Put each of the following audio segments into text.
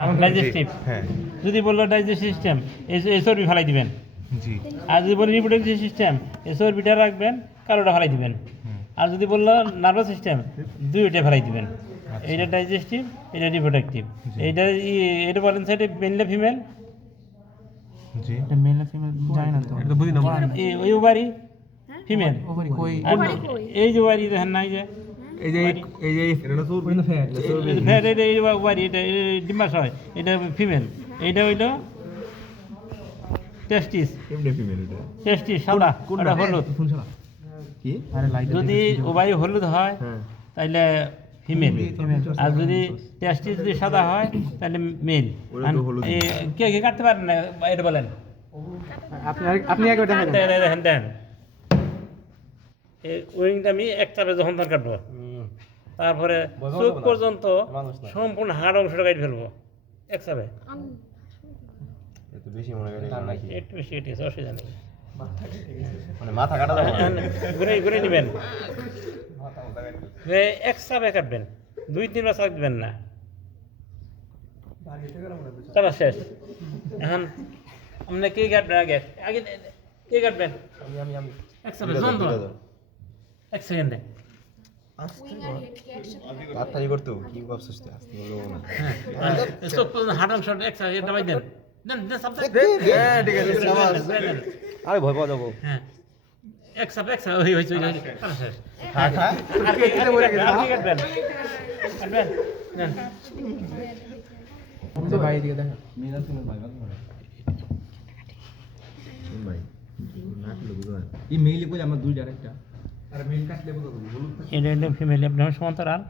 Digestive. হ্যাঁ যদি বললো ডাইজেস্টিভ সিস্টেম এই চর্বি ফেলাই দিবেন। জি আর যদি বলি রিপ্রোডাক্টিভ সিস্টেম এই চর্বিটা রাখবেন, কালোটা ফেলাই দিবেন। আর যদি বললো নার্ভাস সিস্টেম, দুইটা ফেলাই দিবেন। এইটা ডাইজেস্টিভ, এটা রিপ্রোডাক্টিভ। এটা বলেন সাইডে মেল না ফিমেল? জি এটা মেল না ফিমেল জানি না তো। এটা তো বুঝি না ওই ওভারি ফিমেল। ওভারি কই? আর এই যে ওভারি দেখেন না, এই যে এটা তো চর্বি না ফ্যাট ফ্যাট, এটা এই ওভারি, এটা ডিম্বাশয়, এটা ফিমেল। এইটা হইলো টেস্টিস। কেমনে ফিমেল এটা টেস্টিস সাদা, ওটা হলুদ। ফোন চালা কি আরে লাইট যদি ওভারি হলুদ হয় হ্যাঁ তাহলে ফিমেল, আর যদি টেস্টিস যদি সাদা হয় তাহলে মেল। ওটা তো হলুদ। কে কে কাটতে পারেন না এটা বলেন? আপনি একবার দেখেন। দেখেন দেখেন, এই উইংটা আমি এক চাপে যখন তার কাটবো, তারপরে চোখ পর্যন্ত সম্পূর্ণ হাড় অংশটা কাটে ফেলবো এক চাপে। একটু বেশি মনে করে নাকি একটু বেশি কেটেছে, অসুবিধা নেই। মানে মাথা কাটা যাবে না ঘুরে ঘুরে নেবেন, এক চাপে কাটবেন, 2-3 বার চাপ দিবেন না। চলো শেষ। এখন আপনি কে কাটবেন? আগে আগে কে কাটবেন? আমি এক চাপে যন্ত্র, এক সেকেন্ডে। তাড়াতাড়ি করতে কি ভাবছিস তুই? আস্তে বলবো না হ্যাঁ, চোখ পর্যন্ত হাড় অংশ এক চাপে এটা বাই দেন। দেন দেন চাপ দেন। হ্যাঁ ঠিক আছে আরে ভয় পাওয়া যাবো হ্যাঁ, এক চাপ ওই হয়েছে চলো শেষ। হ্যাঁ হ্যাঁ আর কে কাটবেন? কাটবেন নেন। আপনি তো বাইরে দিকে দেখেন। ভাই না কি বুঝো না এই মেইলে কই আমার দুইটা আরেকটা। আরে মেইল কাটলে বলতো হলুদ এটা হলো ফিমেল, আপনার সমান্তরাল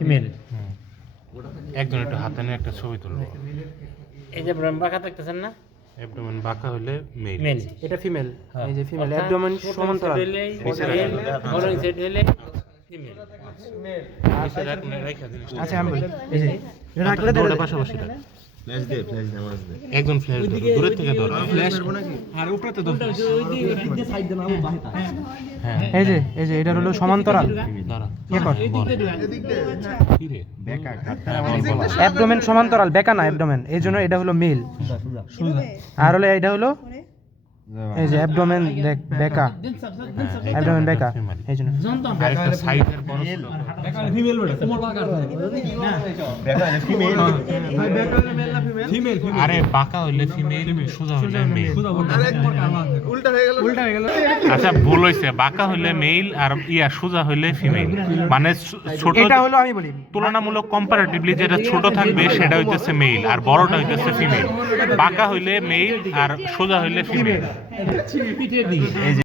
ফিমেল। একজন একটু হাতে নিয়ে একটা ছবি তুলবো। এই যে বাঁকা দেখতেছেন না, অ্যাবডোমেন বাঁকা হলে মেল। মেল। এটা ফিমেল। এই যে ফিমেল অ্যাবডোমেন সমান্তরাল। বড় সাইড হলে ফিমেল। আচ্ছা আমি বলি এই যে এটা রাখলে দুটো পাশাপাশি রাখ। ফ্ল্যাশ দে আমার দে একজন ফ্ল্যাশ ধরো, দূরের থেকে ধরো। ফ্ল্যাশ করব নাকি আর উপরে তো দোষ। সাইড দে না আমি বাহিতা হ্যাঁ এই যে এটা হলো সমান্তরাল। দাঁড়া। কি কর? কি রে? বেকা ঘাটটা অ্যাবডোমেন সমান্তরাল, বেকা না অ্যাবডোমেন। এই জন্য এটা হলো মেল। আর হলো এটা হলো এই যে অ্যাবডোমেন দেখ বেকা, অ্যাবডোমেন বেকা। এই জন্য আরেকটা সাইডের বড় ছিল। ফিমেল বলে তোমার বাঁকা বেকা না ফিমেল আরে বাঁকা হইলে ফিমেল, সোজা হইলে মেল। উল্টা হয়ে গেল আচ্ছা ভুল হইছে, বাঁকা হইলে মেল আর সোজা হইলে ফিমেল। মানে ছোট, এটা হলো আমি বলি তুলনামূলক কম্পারেটিভলি যেটা ছোট থাকবে সেটা হইতেছে মেল আর বড়টা হইতেছে ফিমেল। বাঁকা হইলে মেল আর সোজা হইলে ফিমেল। পিঠের দিকে